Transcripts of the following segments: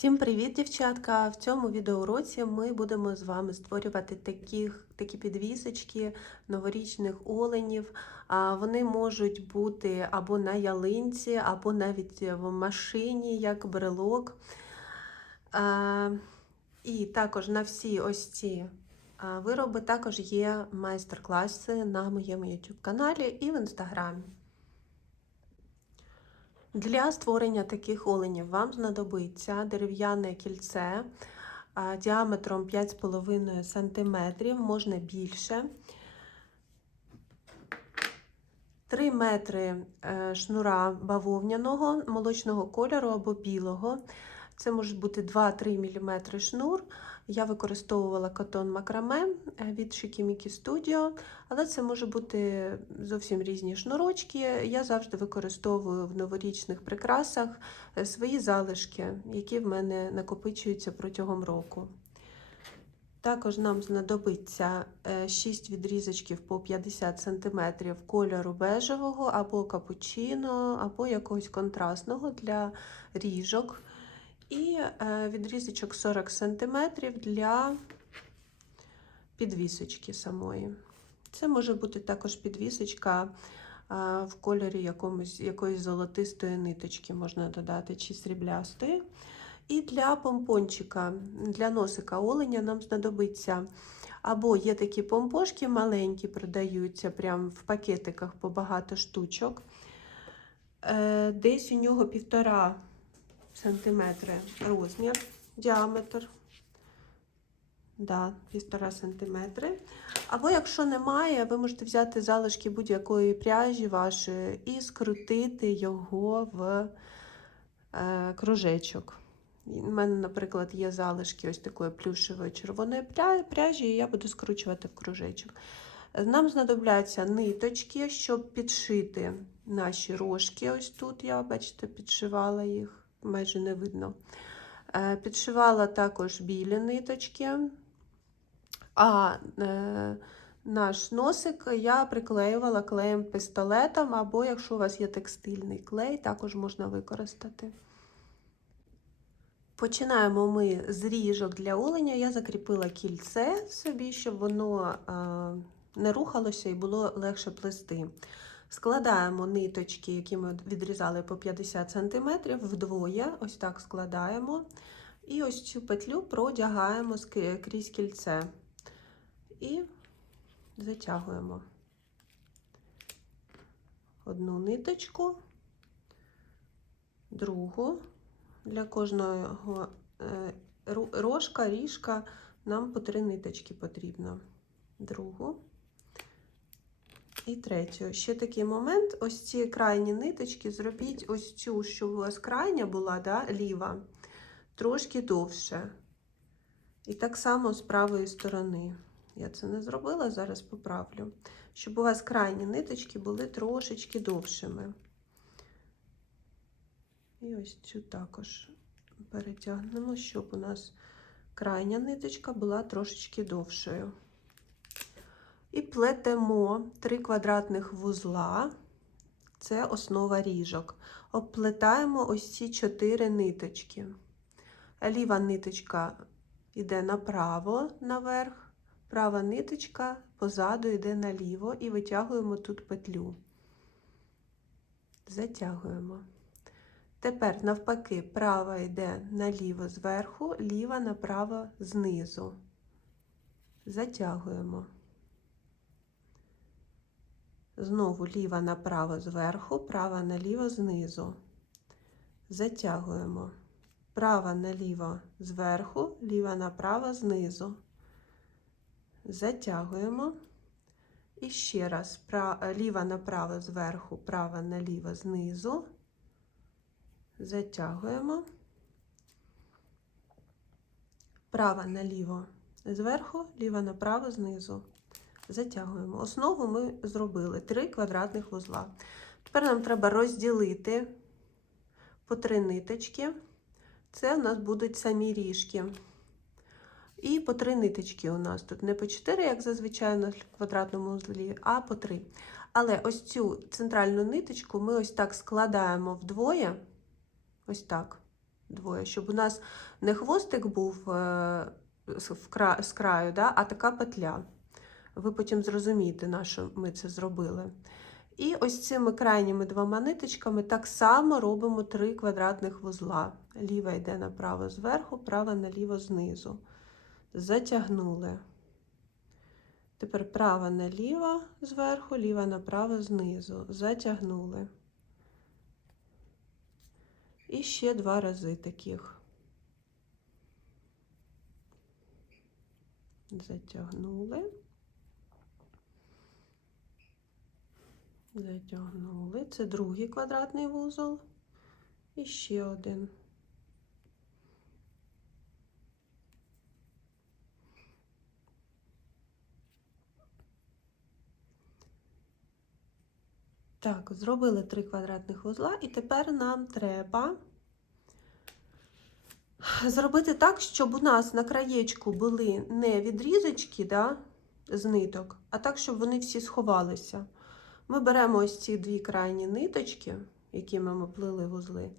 Всім привіт, дівчатка! В цьому відеоуроці ми будемо з вами створювати такі, такі підвісочки новорічних оленів. Вони можуть бути або на ялинці, або навіть в машині, як брелок. І також на всі ось ці вироби також є майстер-класи на моєму YouTube каналі і в інстаграмі. Для створення таких оленів вам знадобиться дерев'яне кільце діаметром 5,5 см, можна більше. 3 метри е, шнура бавовняного, молочного кольору або білого. Це може бути 2-3 мм шнур. Я використовувала котон макраме від Shikimiki Studio, але це може бути зовсім різні шнурочки. Я завжди використовую в новорічних прикрасах е, свої залишки, які в мене накопичуються протягом року. Також нам знадобиться 6 відрізочків по 50 см кольору бежевого або капучино, або якогось контрастного для ріжок. І відрізочок 40 см для підвісочки самої. Це може бути також підвісочка в кольорі якомусь, якоїсь золотистої ниточки, можна додати, чи сріблястої. І для помпончика, для носика оленя нам знадобиться. Або є такі помпошки маленькі, продаються прямо в пакетиках по багато штучок. Е, десь у нього півтора сантиметри розмір, діаметр. Да, півтора сантиметри. Або, якщо немає, ви можете взяти залишки будь-якої пряжі вашої і скрутити його в е, кружечок. У мене, наприклад, є залишки ось такої плюшевої червоної пряжі, і я буду скручувати в кружечок. Нам знадобляться ниточки, щоб підшити наші рожки. Ось тут, я, бачите, підшивала їх, майже не видно. Підшивала також білі ниточки, а е, наш носик я приклеювала клеєм пістолетом, або якщо у вас є текстильний клей, також можна використати. Починаємо ми з ріжок для оленя. Я закріпила кільце собі, щоб воно не рухалося і було легше плести. Складаємо ниточки, які ми відрізали по 50 см, вдвоє, ось так складаємо. І ось цю петлю продягаємо крізь кільце і затягуємо одну ниточку, другу. Для кожного е, рожка, ріжка нам по три ниточки потрібно. Другу і третю. Ще такий момент: ось ці крайні ниточки, зробіть ось цю, щоб у вас крайня була, да, ліва, трошки довше. І так само з правої сторони. Я це не зробила, зараз поправлю. Щоб у вас крайні ниточки були трошечки довшими. І ось цю також перетягнемо, щоб у нас крайня ниточка була трошечки довшою. І плетемо 3 квадратних вузла, це основа ріжок. Обплетаємо ось ці 4 ниточки. Ліва ниточка йде направо наверх, права ниточка позаду йде наліво і витягуємо тут петлю. Затягуємо. Тепер, навпаки, права йде наліво зверху, ліва направо знизу. Затягуємо. Знову ліва направо зверху, права наліво знизу. Затягуємо. Права наліво зверху, ліва направо знизу. Затягуємо. І ще раз ліва направо зверху, права наліво знизу затягуємо, права наліво зверху, ліва направо знизу. Затягуємо. Основу ми зробили 3 квадратних вузла. Тепер нам треба розділити по три ниточки. Це у нас будуть самі ріжки. І по три ниточки у нас тут не по 4, як зазвичай на квадратному узлі, а по 3. Але ось цю центральну ниточку ми ось так складаємо вдвоє. Ось так. двоє, щоб у нас не хвостик був е, з, краю, да, а така петля. Ви потім зрозумієте, на що ми це зробили. І ось цими крайніми двома ниточками так само робимо три квадратних вузла. Ліва йде направо зверху, права наліво знизу. Затягнули. Тепер права наліво зверху, ліва направо знизу. Затягнули. І ще два рази таких. Затягнули. Затягнули. Це другий квадратний вузол. І ще один. Так, зробили три квадратних вузла, і тепер нам треба зробити так, щоб у нас на краєчку були не відрізочки да, з ниток, а так, щоб вони всі сховалися. Ми беремо ось ці дві крайні ниточки, якими ми плели вузли,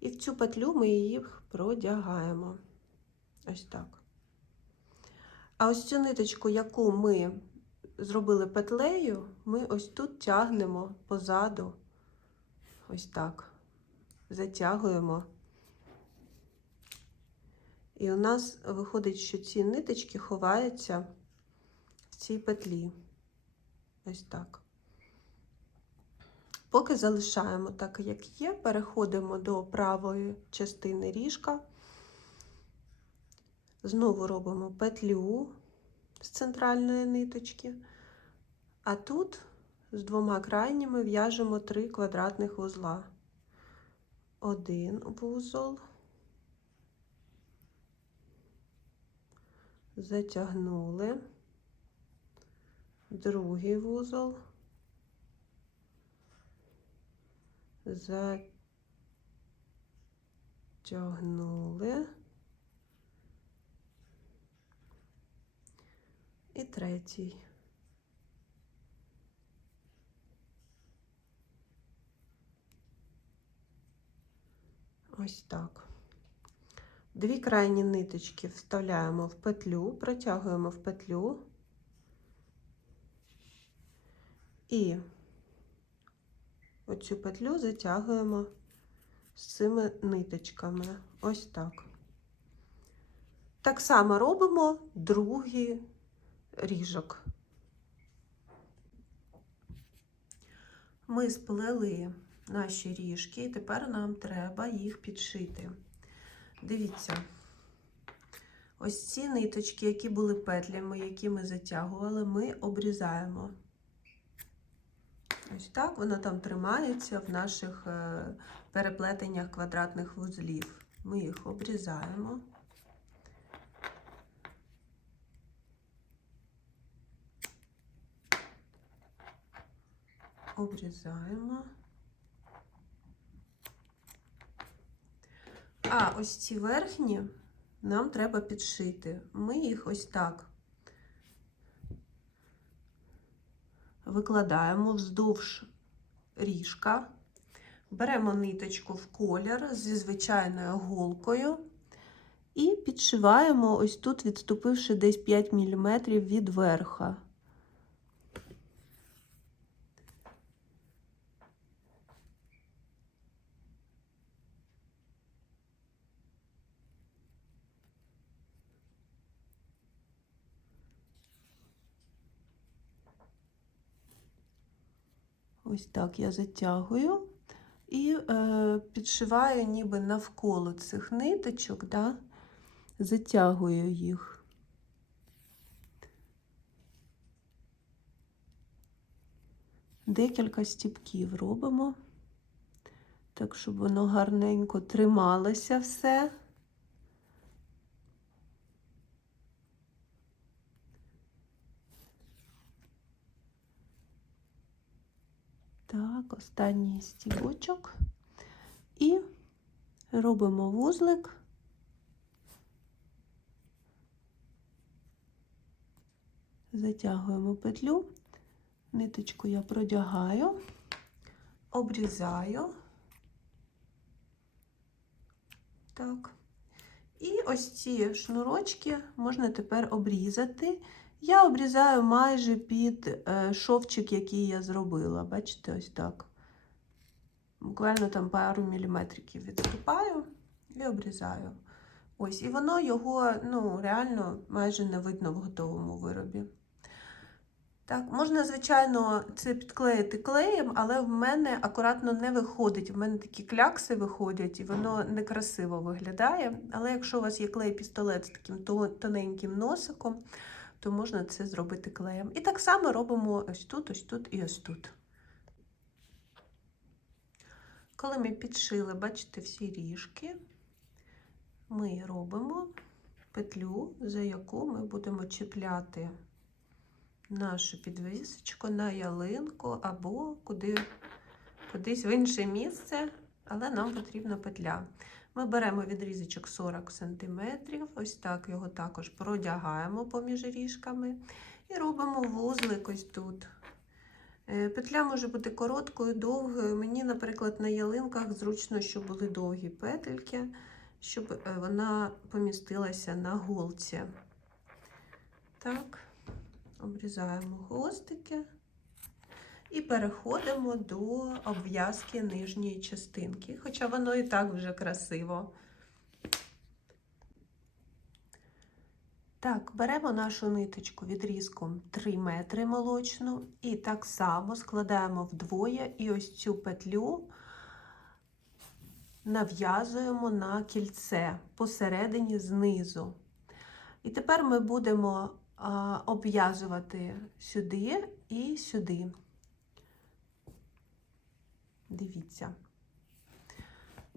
і в цю петлю ми їх продягаємо. Ось так. А ось цю ниточку, яку ми зробили петлею, ми ось тут тягнемо позаду, ось так, затягуємо. І у нас виходить, що ці ниточки ховаються в цій петлі. Ось так. Поки залишаємо так, як є, переходимо до правої частини ріжка. Знову робимо петлю з центральної ниточки, а тут з двома крайніми в'яжемо три квадратних вузла. Один вузол, затягнули, другий вузол, затягнули. І третій. Ось так. Дві крайні ниточки вставляємо в петлю, протягуємо в петлю і оцю петлю затягуємо з цими ниточками. Ось так. Так само робимо другий ріжок. Ми сплели наші ріжки, і тепер нам треба їх підшити. Дивіться, ось ці ниточки, які були петлями, які ми затягували, ми обрізаємо. Ось так воно там тримається в наших е, переплетеннях квадратних вузлів. Ми їх обрізаємо. Обрізаємо. А ось ці верхні нам треба підшити. Ми їх ось так викладаємо вздовж ріжка, беремо ниточку в колір зі звичайною голкою і підшиваємо ось тут, відступивши десь 5 мм від верха. Ось так я затягую і е, підшиваю ніби навколо цих ниточок, да? затягую їх. Декілька стіпків робимо, так, щоб воно гарненько трималося все. Так, останній стібочок. І робимо вузлик. Затягуємо петлю, ниточку я продягаю, обрізаю. так. І ось ці шнурочки можна тепер обрізати. Я обрізаю майже під е, шовчик, який я зробила. Бачите, ось так. Буквально там пару міліметриків відступаю і обрізаю. Ось, і воно його ну, реально майже не видно в готовому виробі. Так, можна, звичайно, це підклеїти клеєм, але в мене акуратно не виходить. В мене такі клякси виходять, і воно некрасиво виглядає. Але якщо у вас є клей-пістолет з таким тоненьким носиком, то можна це зробити клеєм. І так само робимо ось тут, ось тут і ось тут. Коли ми підшили, бачите, всі ріжки, ми робимо петлю, за яку ми будемо чіпляти нашу підвісочку на ялинку або куди, кудись в інше місце, але нам потрібна петля. Ми беремо відрізочок 40 см, ось так його також продягаємо поміж ріжками і робимо вузлик ось тут. Е, Петля може бути короткою, довгою. Мені, наприклад, на ялинках зручно, щоб були довгі петельки, щоб е, вона помістилася на голці. Так, обрізаємо хвостики і переходимо до обв'язки нижньої частинки, хоча воно і так вже красиво. Так, беремо нашу ниточку відрізком 3 метри молочну і так само складаємо вдвоє і ось цю петлю нав'язуємо на кільце посередині знизу. І тепер ми будемо обв'язувати сюди і сюди. Дивіться.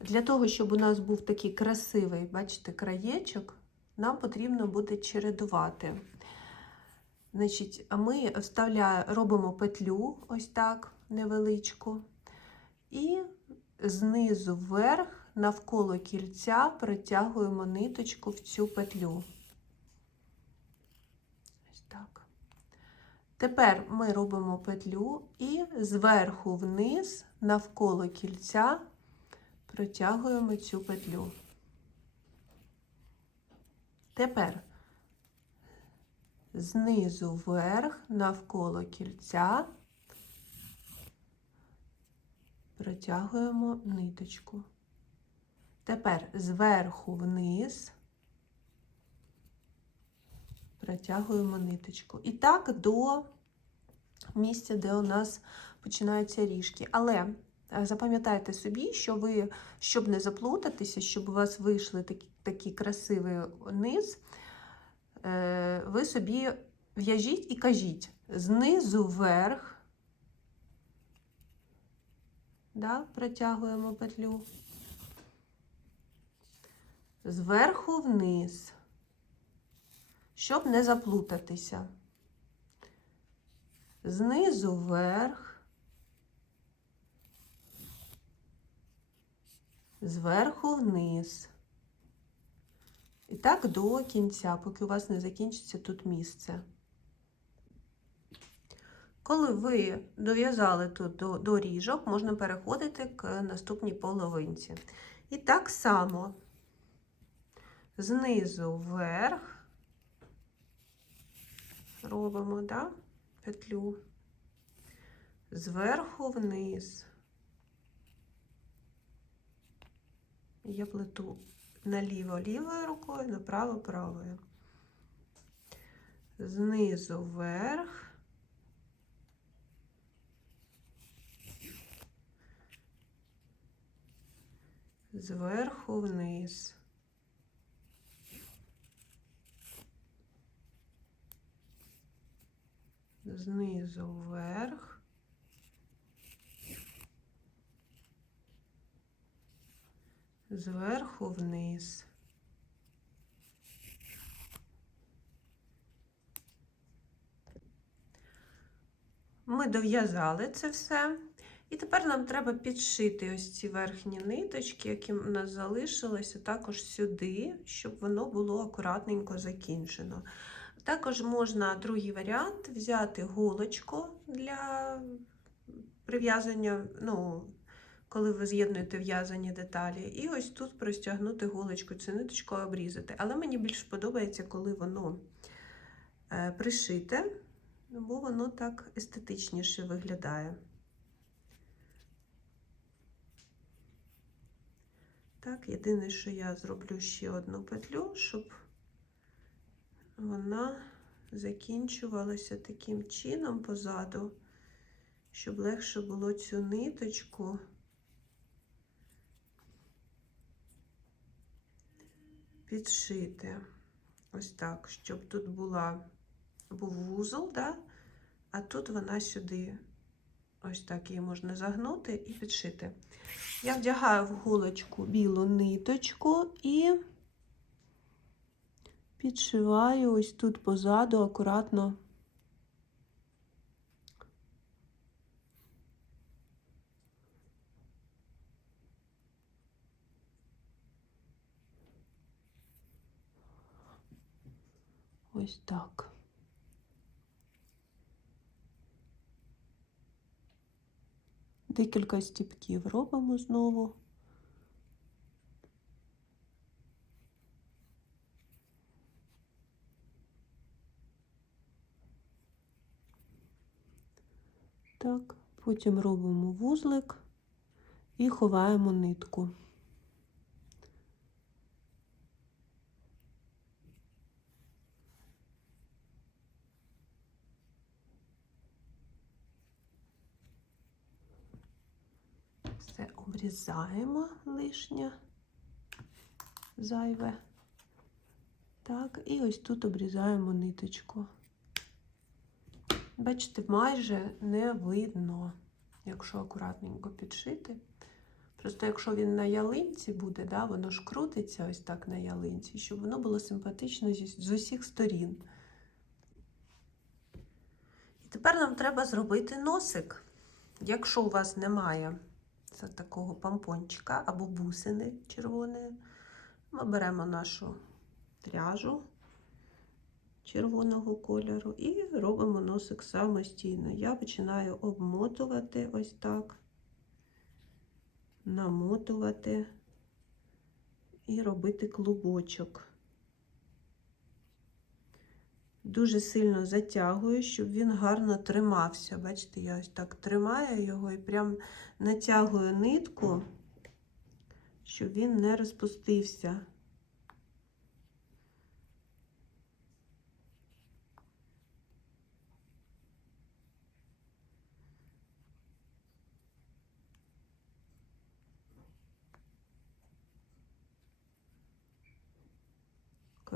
Для того, щоб у нас був такий красивий, бачите, краєчок, нам потрібно буде чередувати. Значить, ми вставляємо, робимо петлю ось так невеличку, і знизу вверх навколо кільця притягуємо ниточку в цю петлю. Ось так. Тепер ми робимо петлю і зверху вниз навколо кільця протягуємо цю петлю. Тепер знизу вверх навколо кільця протягуємо ниточку. Тепер зверху вниз протягуємо ниточку. І так до місця, де у нас починаються ріжки. Але е, запам'ятайте собі, що ви, щоб не заплутатися, щоб у вас вийшли такі, такий красивий низ, е, ви собі в'яжіть і кажіть знизу вверх. Да, протягуємо петлю. Зверху вниз, щоб не заплутатися. Знизу вверх, зверху вниз. І так до кінця, поки у вас не закінчиться тут місце. Коли ви дов'язали тут до, до ріжок, можна переходити к наступній половинці. І так само знизу вверх робимо да, петлю, зверху вниз. Я плету наліво лівою рукою, направо правою. Знизу вверх. зверху вниз. Знизу вверх. Зверху вниз. Ми дов'язали це все. І тепер нам треба підшити ось ці верхні ниточки, які у нас залишилися, також сюди, щоб воно було акуратненько закінчено. Також можна другий варіант взяти голочку для прив'язання, ну, коли ви з'єднуєте в'язані деталі. І ось тут простягнути голочку, цю ниточку обрізати. Але мені більш подобається, коли воно е, пришите, бо воно так естетичніше виглядає. Так, єдине, що я зроблю ще одну петлю, щоб вона закінчувалася таким чином позаду, щоб легше було цю ниточку підшити. Ось так, щоб тут була, був вузол, да? а тут вона сюди. Ось так її можна загнути і підшити. Я вдягаю в гулочку білу ниточку і підшиваю ось тут позаду акуратно. Ось так. Декілька стіпків робимо знову. Так, потім робимо вузлик і ховаємо нитку. Все обрізаємо лишнє зайве. Так, і ось тут обрізаємо ниточку. Бачите, майже не видно, якщо акуратненько підшити. Просто якщо він на ялинці буде, да, воно ж крутиться ось так на ялинці, щоб воно було симпатично з усіх сторін. І тепер нам треба зробити носик. Якщо у вас немає це такого помпончика або бусини червоної, ми беремо нашу пряжу червоного кольору і робимо носик самостійно. Я починаю обмотувати ось так, намотувати і робити клубочок. Дуже сильно затягую, щоб він гарно тримався. Бачите, я ось так тримаю його і прям натягую нитку, щоб він не розпустився.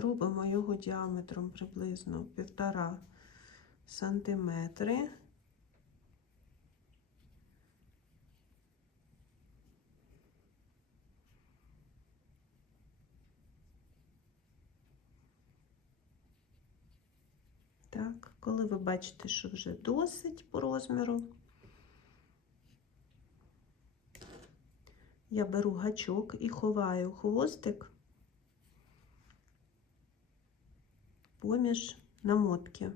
Робимо його діаметром приблизно півтора сантиметри. Так, коли ви бачите, що вже досить по розміру, я беру гачок і ховаю хвостик поміж намотки.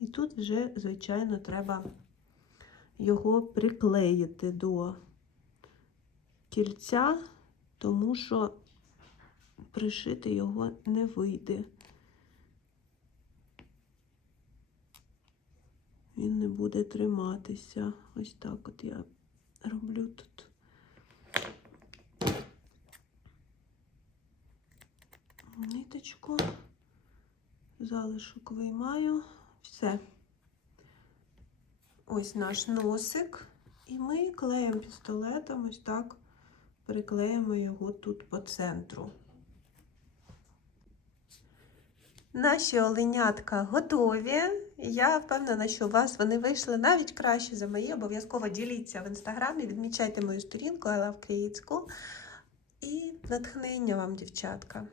І тут вже, звичайно, треба його приклеїти до кільця, тому що пришити його не вийде. Він не буде триматися. Ось так от я роблю тут. Ниточку, залишок виймаю, все. Ось наш носик, і ми клеїмо пістолетом, ось так приклеїмо його тут по центру. Наші оленятка готові. Я впевнена, що у вас вони вийшли навіть краще за мої. Обов'язково діліться в інстаграмі, відмічайте мою сторінку Київську. І натхнення вам, дівчатка.